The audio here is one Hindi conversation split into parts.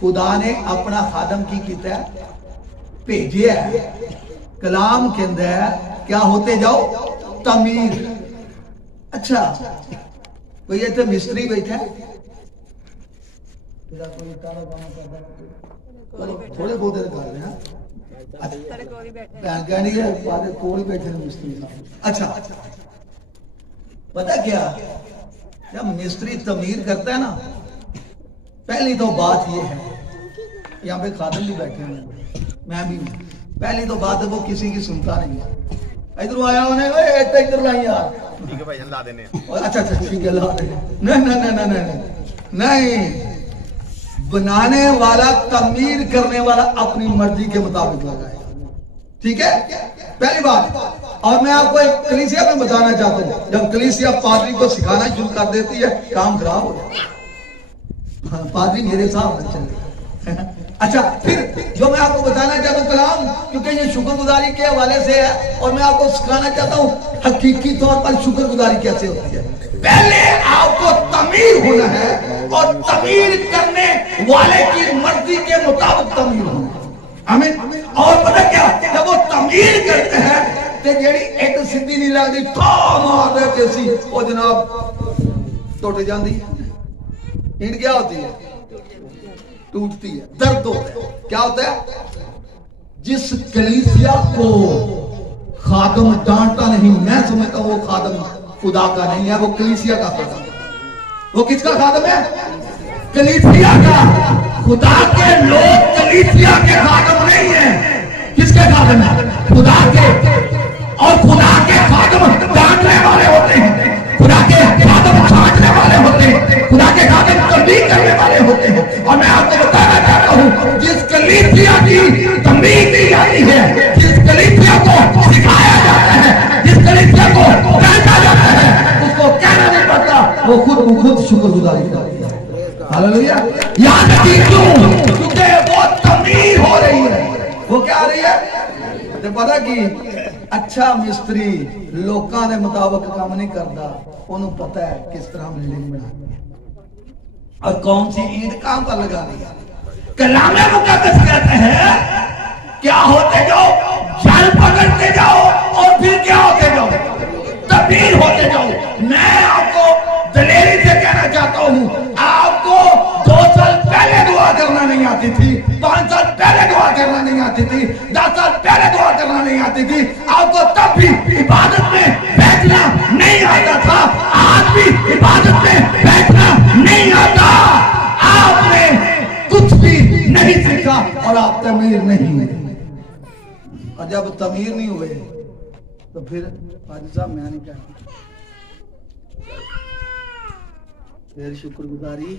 खुदा ने अपना खादम की किया भेजे है। कलाम कहता है क्या होते जाओ तमीर। अच्छा कोई इतने मिस्त्री बैठा है, थोड़े बहुत कर रहे हैं। अच्छा पता क्या, जब मिस्त्री तमीर करता है ना, पहली तो बात ये है, यहाँ पे खादम भी बैठे हैं, मैं भी हूँ, पहली तो बात है वो किसी की सुनता नहीं है। इधर आया उन्हें इधर लाई यार, ठीक है भाई ला देने। अच्छा अच्छा ठीक है ला देने। नहीं नहीं नहीं नहीं नहीं, बनाने वाला तमीर करने वाला अपनी मर्जी के मुताबिक लगाएगा, ठीक है पहली बात। और मैं आपको एक कलीसिया में बताना चाहता हूं, जब कलीसिया पादरी को सिखाना शुरू कर देती है काम खराब हो जाता है। हाँ, पादरी मेरे साथ चले। अच्छा फिर जो मैं आपको बताना चाहता हूँ कलाम, क्योंकि ये शुक्रगुजारी के हवाले से है, और मैं आपको सिखाना चाहता हूँ हकीकी तौर पर शुक्रगुजारी कैसे होती है। पहले आपको तमीर होना है, और तमीर करने वाले की मर्जी के मुताबिक तमीर होना है। आमीन। और पता क्या, जब वो तमीर करते हैं तो जेड़ी एक सीधी नहीं लगती ठा मार दे जैसी, वो जनाब टूट जाती है। ईंट क्या होती है, टूटती है, दर्द होता है। क्या होता है, जिस कलीसिया को खादम डांटता नहीं, मैं समझता हूं वो खादम खुदा का नहीं है, वो कलीसिया का खादम है। वो किसका खादम है, कलीसिया का। खुदा के लोग कलीसिया के खादम नहीं है, किसके खादम है, खुदा के। और खुदा के खादम डांटने वाले होते हैं, खुदा के खादम छांटने वाले होते हैं, खुदा के खादम तंबीह करने वाले होते हैं। और मैं आपको बताना चाहता हूं, जिस कलीसिया की तंबीह की जाती है, जिस कलीसिया को सिखाया जाता है, जिस कलीसिया को डांटा जाता है, उसको कहना नहीं पड़ता, वो खुद शुक्रगुजारी करती है। हालेलुया। याद रखिए क्यों, क्योंकि वो तमीर हो रही है। वो क्या आ रही है, तो पता कि अच्छा मिस्त्री लोकां दे मुताबिक काम नहीं करता, उन्हें पता है किस तरह बिल्डिंग बनानी है और कौन सी ईंट काम पर लगानी है। कलामे मुकद्दस कहते हैं क्या होते जाओ, जल पकड़ते जाओ, और फिर क्या होते जाओ, तब्दील होते जाओ। मैं आपको दलेरी से कहना चाहता हूं, आपको 2 साल पहले दुआ करना नहीं आती थी, 5 साल पहले दुआ करना नहीं आती थी, 10 साल पहले दुआ करना नहीं आती थी, आपको तब भी इबादत में बैठना नहीं आता था, आज भी इबादत में बैठना नहीं आता। आपने कुछ भी नहीं सीखा और आप तमीर नहीं हुए, और जब तमीर नहीं हुए तो फिर हाजी साहब मैं नहीं कहता, फिर शुक्रगुजारी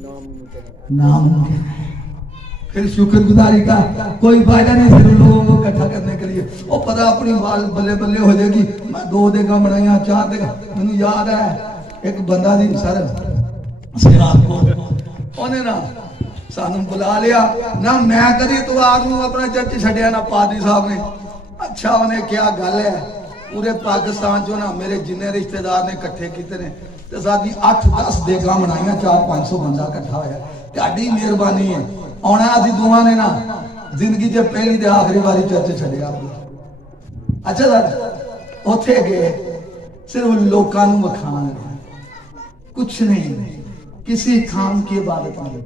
नामुमकिन है। फिर शुक्रगुजारी का कोई फायदा नहीं सिर्फ लोगों को इकट्ठा करने के लिए। और पता अपनी बाल बल्ले बल्ले हो जाएगी, मैं 2 देगा बनाया 4 देगा। मैंने याद है एक बंदा दी सर उन्हें ना सानू बुला लिया ना, मैं कदी तो आदमी अपना चर्च छड़िया ना पादरी साहब ने। अच्छा उन्हें क्या गल है, पूरे पाकिस्तान चो ना मेरे जिन्ने रिश्तेदार ने इकट्ठे किए ने, तो साडी 8-10 देगा बनाइया, 400-500 बंदा इकट्ठा होया। तुहाडी मेहरबानी है, आना असीं दोवां ने ना जिंदगी च पहली ते आखिरी बारी चर्च छड़िया। अच्छा सर उत्थे गए, सिर्फ लोकां नूं वखाण, कुछ नहीं, किसी खाम की इबादत नहीं।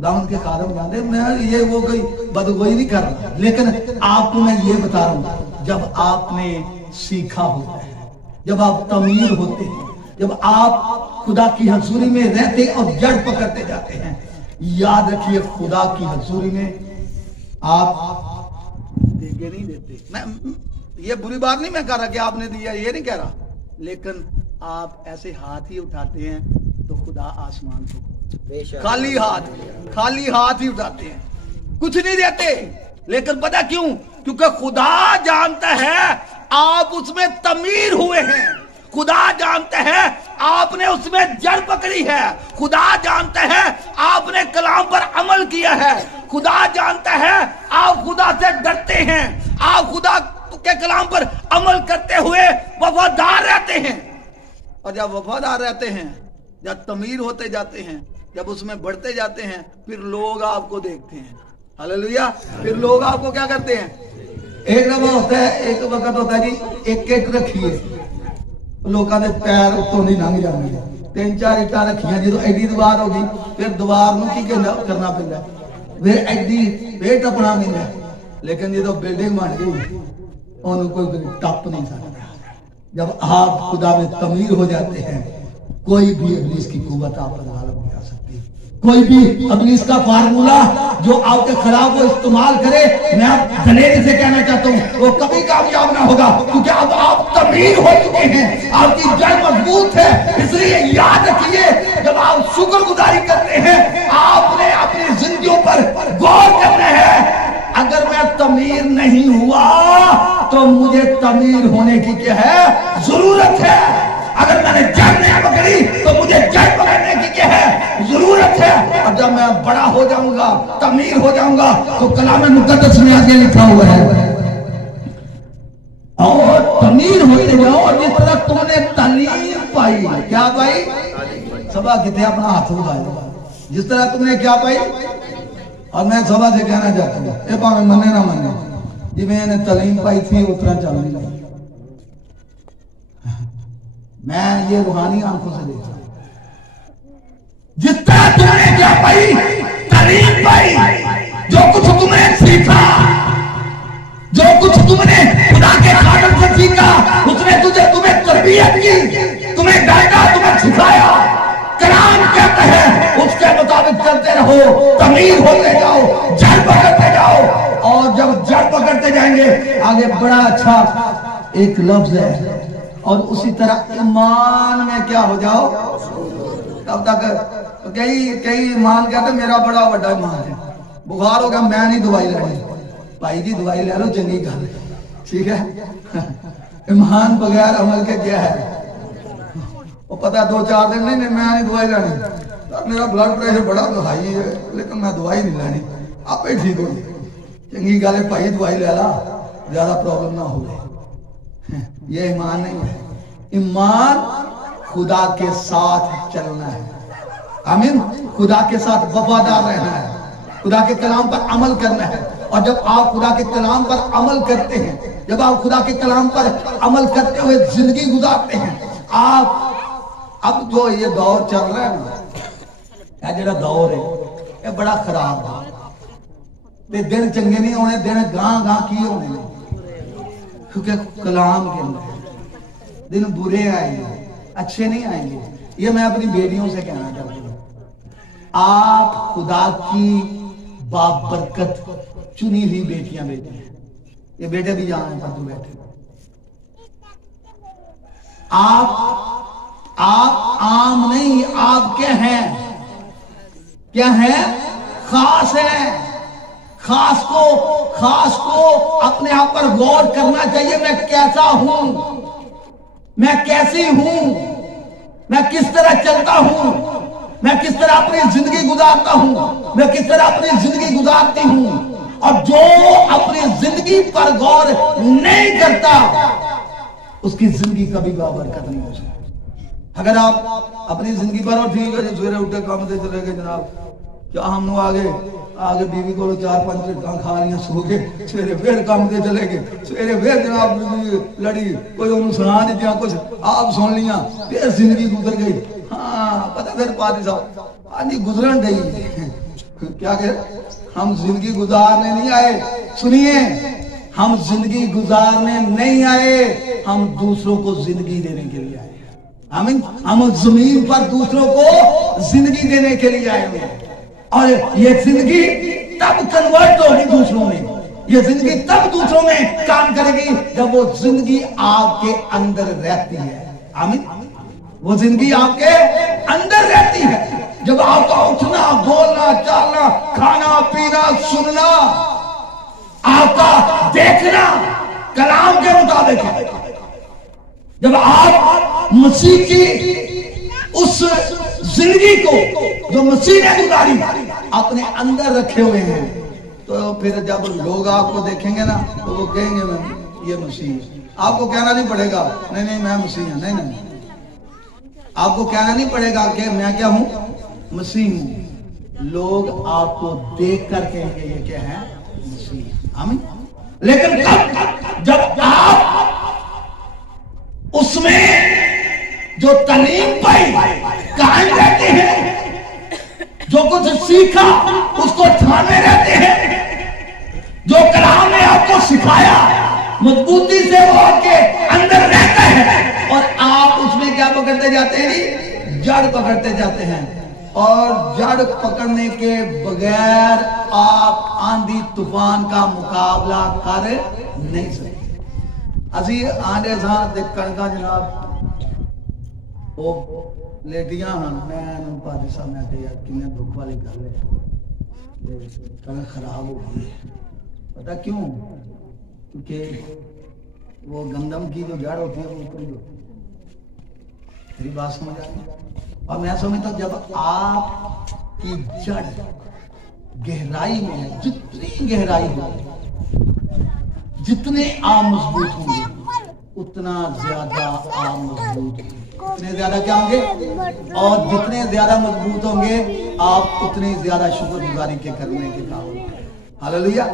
दाऊद के खादम जाते, मैं ये वो कोई बदगोई नहीं कर रहा, लेकिन आपको मैं ये बता रहा हूं, जब आपने सीखा होता है, जब आप तमीर होते हैं, जब आप खुदा की हजूरी में रहते और जड़ पकड़ते जाते हैं, याद रखिए खुदा की हजूरी में आप देगे नहीं देते। मैं ये बुरी बात नहीं मैं कह रहा कि आपने दिया, ये नहीं कह रहा, लेकिन आप ऐसे हाथ ही उठाते हैं तो खुदा आसमान को खाली हाथ ही उठाते हैं, कुछ नहीं देते। लेकिन पता क्यों, क्योंकि खुदा जानता है आप उसमें तमीर हुए हैं, खुदा जानते हैं आपने उसमें जड़ पकड़ी है, खुदा जानते हैं आपने कलाम पर अमल किया है, खुदा जानता है आप खुदा से डरते हैं, आप खुदा के कलाम पर अमल करते हुए वफादार रहते हैं। और जब वफादार रहते हैं, जब तमीर होते जाते हैं, जब उसमें बढ़ते जाते हैं फिर लोग आपको देखते हैं, हालेलुया, फिर लोग आपको क्या करते हैं। एक दफा होता है, एक वक्त होता है जी, एक एक रखिए लोगों के पैर उत्तों नहीं लंघ जाएंगे, 3-4 इट्टा रखिया जो एडी दीवार होगी फिर दीवार में की करना पैदा, फिर एडी फिर टपना पैदा, लेकिन जो बिल्डिंग बन गई उन्होंने कोई टप नहीं सकता। जब आप खुदा में तमीर हो जाते हैं कोई भी इब्लीस की कुव्वत आप पर गालिब नहीं आ सकती, कोई भी इब्लीस का फार्मूला जो आपके खिलाफ वो इस्तेमाल करे, मैं आप दलेरी से कहना चाहता हूँ वो कभी कामयाब ना होगा, क्योंकि अब आप तमीर हो चुके हैं, आपकी जड़ मजबूत है। इसलिए याद रखिए जब आप शुक्रगुजारी करते हैं आपने अपनी जिंदगियों पर गौर करना है। अगर मैं तमीर नहीं हुआ तो मुझे तमीर होने की क्या है जरूरत है। अगर मैंने जड़ नहीं पकड़ी तो मुझे जड़ पकड़ने की क्या है जरूरत है। और जब मैं बड़ा हो जाऊंगा तमीर हो जाऊंगा तो कलाम मुकद्दस में आगे लिखा हुआ है और तमीर होते जाओ और जिस तरह तुमने तालीम पाई, क्या पाई, सभा कितने अपना हाथ उठाए, जिस तरह तुमने क्या पाई। और मैं सभा से कहना चाहता हूँ ये भावे मने ना मने, जिवें इन्हें तालीम पाई थी उतना चल नहीं लगी। मैं ये रूहानी आंखों से देखता हूं, जिस तरह तुमने क्या पाई, तालीम पाई, जो कुछ तुमने सीखा, जो कुछ तुमने खुदा के खादम से सीखा, उसने तुम्हें तरबियत की, तुम्हें डांटा, तुम्हें सिखाया। कलाम कहता है उसके मुताबिक चलते रहो, तमीर होते जाओ, जड़ पकड़ते जाओ, और जब जड़ पकड़ते जाएंगे आगे बड़ा अच्छा एक लफ्ज है, और उसी तरह ईमान में क्या हो जाओ। तब तक कई ईमान कहते मेरा बड़ा बड़ा ईमान है, बुखार हो गया मैं नहीं दवाई लेनी, भाई जी दवाई ले लो चंगी गल, ठीक है। ईमान बगैर अमल के क्या है, वो पता 2-4 दिन नहीं मैं नहीं दवाई लेनी, मेरा ब्लड प्रेशर बड़ा हाई है लेकिन मैं दवाई नहीं लेनी, आप ही ठीक हो चंगी गल है भाई दवाई ले ला, ज्यादा प्रॉब्लम ना हो। ये ईमान नहीं है। ईमान खुदा के साथ चलना है, आमीन, खुदा के साथ वफादार रहना है, खुदा के कलाम पर अमल करना है। और जब आप खुदा के कलाम पर अमल करते हैं, जब आप खुदा के कलाम पर अमल करते हुए जिंदगी गुजारते हैं, आप अब जो ये दौर चल रहा है ना, ये जो दौर है ये बड़ा खराब है, दिन चंगे नहीं होने, दिन गां गां की होने, क्योंकि कलाम के अंदर दिन बुरे आएंगे, अच्छे नहीं आएंगे। ये मैं अपनी बेटियों से कहना चाहता हूँ, आप खुदा की बाबरकत चुनी हुई बेटियां बेटे हैं, ये बेटे भी यहाँ हैं पर बैठे, आप आम नहीं, आप क्या हैं, क्या हैं, खास हैं। खास को अपने आप पर गौर करना चाहिए, मैं कैसा हूं, मैं कैसी हूं, मैं किस तरह चलता हूं, मैं किस तरह अपनी जिंदगी गुजारता हूं, मैं किस तरह अपनी जिंदगी गुजारती हूं। और जो अपनी जिंदगी पर गौर नहीं करता उसकी जिंदगी कभी बाबरकत नहीं हो सकती। अगर आप अपनी जिंदगी पर और ठीक है सवेरे उठे काम से चले गए जनाब, क्या हम आगे बीवी को 4-5 रिटका खा लिया, सो गए, सवेरे फिर काम से चले गए, सवेरे फिर जनाब बीवी लड़ी, कोई उन्होंने सुना नहीं दिया, कुछ आप सुन लिया, फिर जिंदगी गुजर गई। हाँ पता फिर पादी साहब आज गुजरन गई, क्या कह, हम जिंदगी गुजारने नहीं आए, सुनिए, हम जिंदगी गुजारने नहीं आए, हम दूसरों को जिंदगी देने के लिए आए। आमीन, हम जमीन पर दूसरों को जिंदगी देने के लिए आए हैं, और ये जिंदगी तब कन्वर्ट होगी दूसरों में, ये जिंदगी तब दूसरों में काम करेगी जब वो जिंदगी आपके अंदर रहती है। आमीन, वो जिंदगी आपके अंदर रहती है, जब आपका उठना, बोलना, चलना, खाना, पीना, सुनना, आपका देखना कलाम के मुताबिक है। जब आप मसीह की उस जिंदगी को जो मसीह ने गुजारी अपने अंदर रखे हुए हैं, तो फिर जब लोग आपको देखेंगे ना तो वो कहेंगे मैं ये मसीह। आपको कहना नहीं पड़ेगा नहीं मैं मसीह हूं, नहीं, आपको कहना नहीं पड़ेगा कि मैं क्या हूं, मसीह हूं, लोग आपको देख कर कहेंगे ये क्या है, मसीह। आमीन। लेकिन जब आप उसमें जो तालीम पाई कायम रहते हैं, जो कुछ सीखा उसको थामे रहते हैं, जो कलाम ने आपको सिखाया मजबूती से वो आपके अंदर रहता है, और आप उसमें क्या पकड़ते जाते हैं, जड़ पकड़ते जाते हैं। और जड़ पकड़ने के बगैर आप आंधी तूफान का मुकाबला कर नहीं सकते। असी आंधे साथ कणका जनाब वो लेटियां हैं, मैं पाजी साहब ने कहा कि दुख वाली गल है, कणक खराब हो गई है। पता क्यों? क्योंकि वो गंदम की जो जड़ होती है वो ऊपर ही होती है। मेरी बात समझ आ गई? और मैं समझता हूं जब आपकी जड़ गहराई में है, जितनी गहराई होगी, जितने आप मजबूत होंगे उतना ज्यादा आप मजबूत होंगे। उतने ज्यादा क्या होंगे? और जितने ज्यादा मजबूत होंगे आप उतनी ज्यादा शुक्रगुजारी के करने के काबिल। हालेलुया।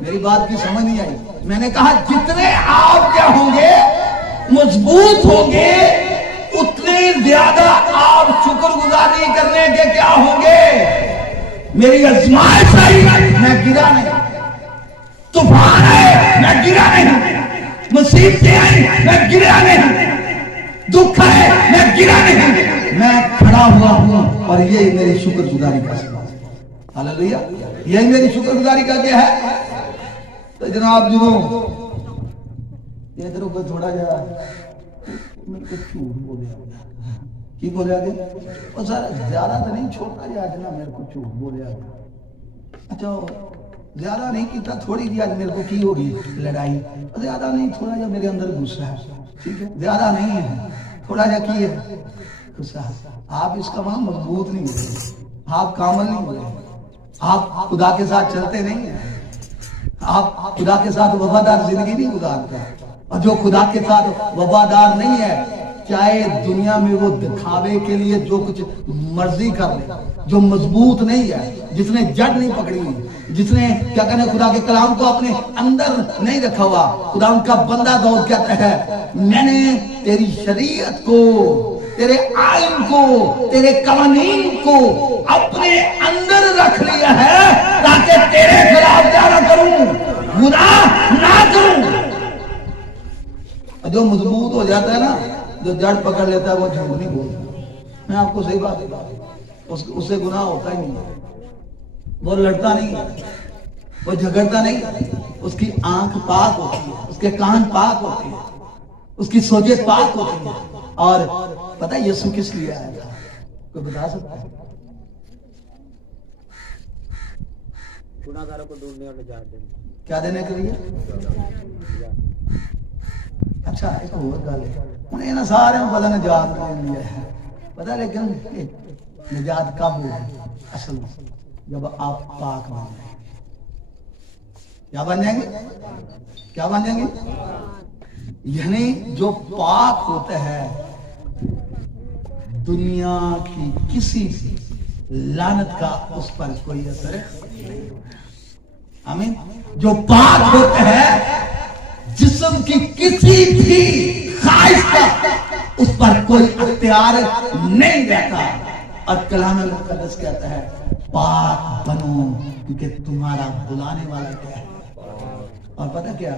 मेरी बात की समझ नहीं आई? मैंने कहा जितने आप क्या होंगे, मजबूत होंगे, उतने ज्यादा आप शुक्रगुजारी करने के क्या होंगे। मेरी आजमाइश आई, मैं गिरा नहीं, तूफान आए मैं गिरा नहीं, मुसीबतें आई मैं गिरा नहीं, दुख आए मैं गिरा नहीं, मैं खड़ा हुआ हूं। और ये मेरी शुक्रगुजारी का सबब है। हालेलुया। यही मेरी शुक्रगुजारी का क्या है। तो जनाब जो इधर ऊपर थोड़ा जा मैं कुछ झूठ बोले की बोले आगे, और सर ज्यादा तो नहीं, छोटा जा ना मेरे को झूठ बोले आगे। अच्छा ज्यादा नहीं किया, थोड़ी जी आज मेरे को की होगी लड़ाई, ज्यादा नहीं, थोड़ा जा मेरे अंदर गुस्सा है, ठीक है, ज्यादा नहीं है, थोड़ा जा की है गुस्सा। आप इसका वहां मजबूत नहीं हो, आप कामल नहीं हो, आप खुदा के साथ चलते नहीं है, आप खुदा के साथ वफादार जिंदगी नहीं गुजारते। और जो खुदा के साथ वफादार नहीं है, चाहे दुनिया में वो दिखावे के लिए जो कुछ मर्जी कर ले, जो मजबूत नहीं है, जिसने जड़ नहीं पकड़ी, जिसने क्या कहने खुदा के कलाम को अपने अंदर नहीं रखा हुआ, खुदा उनका बंदा दाऊद कहता है मैंने तेरी शरीयत को, तेरे आइन को, तेरे कानून को अपने अंदर रख लिया है ताकि तेरे खिलाफ क्या ना करूं, गुनाह ना करूं। जो मजबूत हो जाता है ना, जो जड़ पकड़ लेता है वो झूठ नहीं बोलता। मैं आपको सही बात बता, उससे गुनाह होता ही नहीं, वो लड़ता नहीं, वो झगड़ता नहीं, उसकी आंख पाक होती है, उसके कान पाक होते हैं, उसकी सोचे पाक होती है। और पता है यीशु किस लिए आया था? कोई बता सकता है? गुनाहगारों को ढूंढने और निजात देने। क्या देने के लिए? अच्छा एक और गल है, उन्हें ना सारे पता निजात लिया है, पता, लेकिन निजात कब हो असल जब आप पाक बन जाएंगे। क्या बन जाएंगे? क्या बन जाएंगे? यानी जो पाक होता है दुनिया की किसी लानत का उस पर कोई असर नहीं होता। आमीन। जो पाक होता है जिस्म की किसी भी ख्वाहिश का उस पर कोई अख्तियार नहीं रहता। और कलाम मुक़द्दस कहता है पाक बनो क्योंकि तुम्हारा बुलाने वाला क्या है। और पता क्या,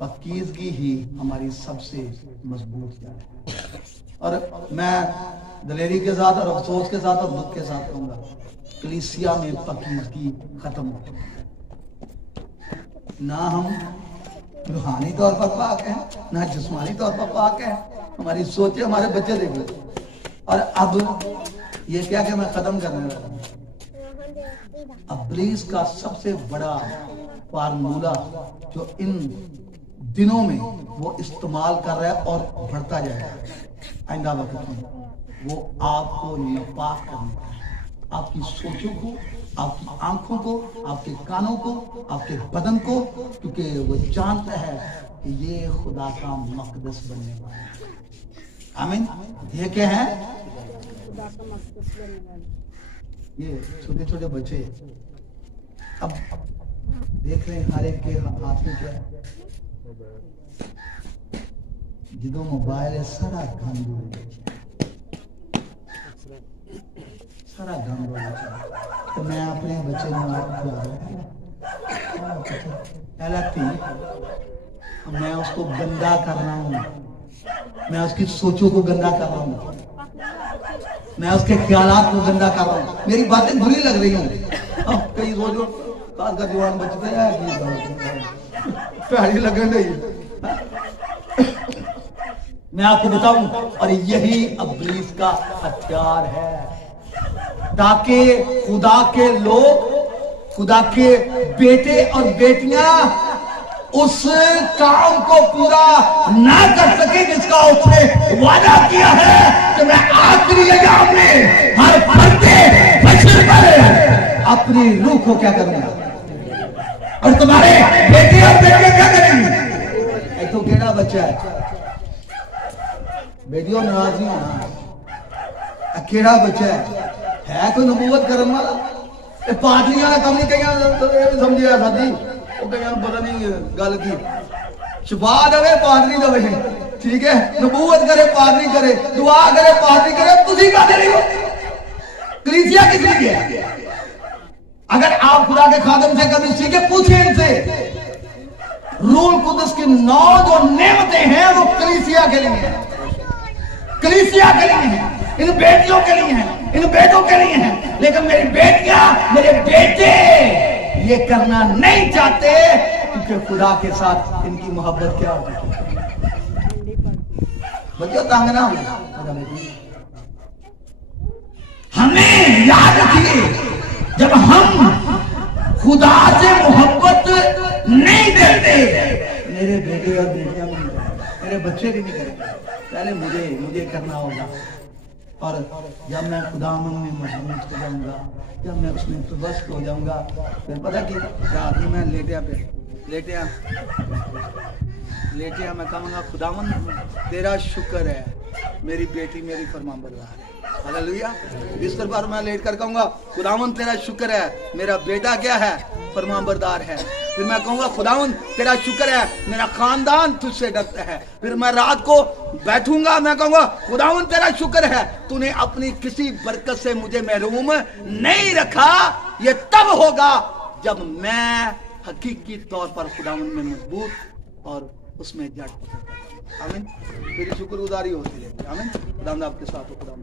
पकीज़गी ही हमारी सबसे मजबूत क्या है। और मैं दलेरी के साथ और अफसोस के साथ और दुख के साथ कहूंगा, कलीसिया में पकीज़गी खत्म हो चुकी है। ना हम रूहानी तौर पर पाक है, ना जिस्मानी तौर पर पाक है। हमारी सोचे, हमारे बच्चे देखो। और अब ये क्या कि मैं खत्म करने लगा हूं। इब्लीस का सबसे बड़ा फार्मूला जो इन दिनों में वो इस्तेमाल कर रहा है और बढ़ता जाएगा आइंदा वक्त में, वो आपको नापाक करने का है। आपकी सोचों को, आपकी आंखों को, आपके कानों को, आपके बदन को, क्योंकि वो जानता है कि ये खुदा का मकदस बनने वाला है। आमीन। ये क्या है? ये छोटे छोटे बच्चे अब देख रहे हैं हर एक के हाथ में क्या है, जो मोबाइल है सारा गंद सारा गंद। तो मैं अपने बच्चे मैं उसको गंदा कर रहा हूँ, मैं उसकी सोचों को गंदा कर रहा हूँ, मैं उसके ख्यालात को गंदा कर रहा हूँ, मेरी बातें बुरी लग रही हूँ। कई सोचो खासकर जवान बचते हैं प्यारी लगे नहीं। मैं आपको बताऊं, और यही इब्लीस का हथियार है, ताकि खुदा के लोग, खुदा के बेटे और बेटियां उस काम को पूरा ना कर सके जिसका उसने वादा किया है कि मैं आखिरी अय्याम में हर फर्दे बशर पर अपनी रूह को क्या करूंगा, और तुम्हारे बेटे और बेटियां क्या करेंगे। तो केड़ा बच्चा है, बेटियों नाराज नहीं होना, केड़ा बच्चा है कोई नबूवत करने वाला। पादरियां का कम नहीं, कहीं समझिया साथी वो कहीं पता नहीं गल की छुपा दवे पादरी दवे, ठीक है, नबूवत करे पादरी करे, दुआ करे पादरी करे, तुसी कहते नहीं हो कलीसिया किस लिए है। अगर आप खुदा के खादम से कभी सीखे, पूछे इनसे, रूल कुदस की 9 जो नेमतें हैं वो कलीसिया के लिए है, कलीसिया के लिए है, इन बेटियों के लिए है, इन बेटों के लिए है। लेकिन मेरी बेटियां मेरे बेटे ये करना नहीं चाहते, क्योंकि खुदा के साथ इनकी मोहब्बत क्या होती है। बच्चों तंग ना हो, हमें याद रखिए, जब हम खुदा से मोहब्बत नहीं करते, मेरे बेटे और बेटियां भी नहीं करेंगे, मेरे बच्चे भी नहीं करेंगे, पहले मुझे करना होगा। और जब मैं खुदावन में मजबूत हो जाऊंगा, जब मैं उसमें प्रवस्त हो जाऊंगा, फिर पता कि रात में मैं लेटिया मैं कहूँगा खुदावन तेरा शुक्र है, मेरी बेटी मेरी फरमाबरदार है। हालेलुया। बिस्तर पर मैं लेट कर कहूँगा खुदावन तेरा शुक्र है, मेरा बेटा क्या है, फरमाबरदार है। फिर मैं कहूँगा खुदावन तेरा शुक्र है, मेरा खानदान तुझसे डरता है। फिर मैं रात को बैठूंगा, मैं कहूँगा खुदावन तेरा शुक्र है, तूने अपनी किसी बरकत से मुझे महरूम नहीं रखा। ये तब होगा जब मैं हकीकी तौर पर खुदावन में मजबूत और उसमें जड़ पकड़। आमीन। तेरी शुक्रगुजारी होती है। आमीन। खुदा आपके साथ हो। खुदा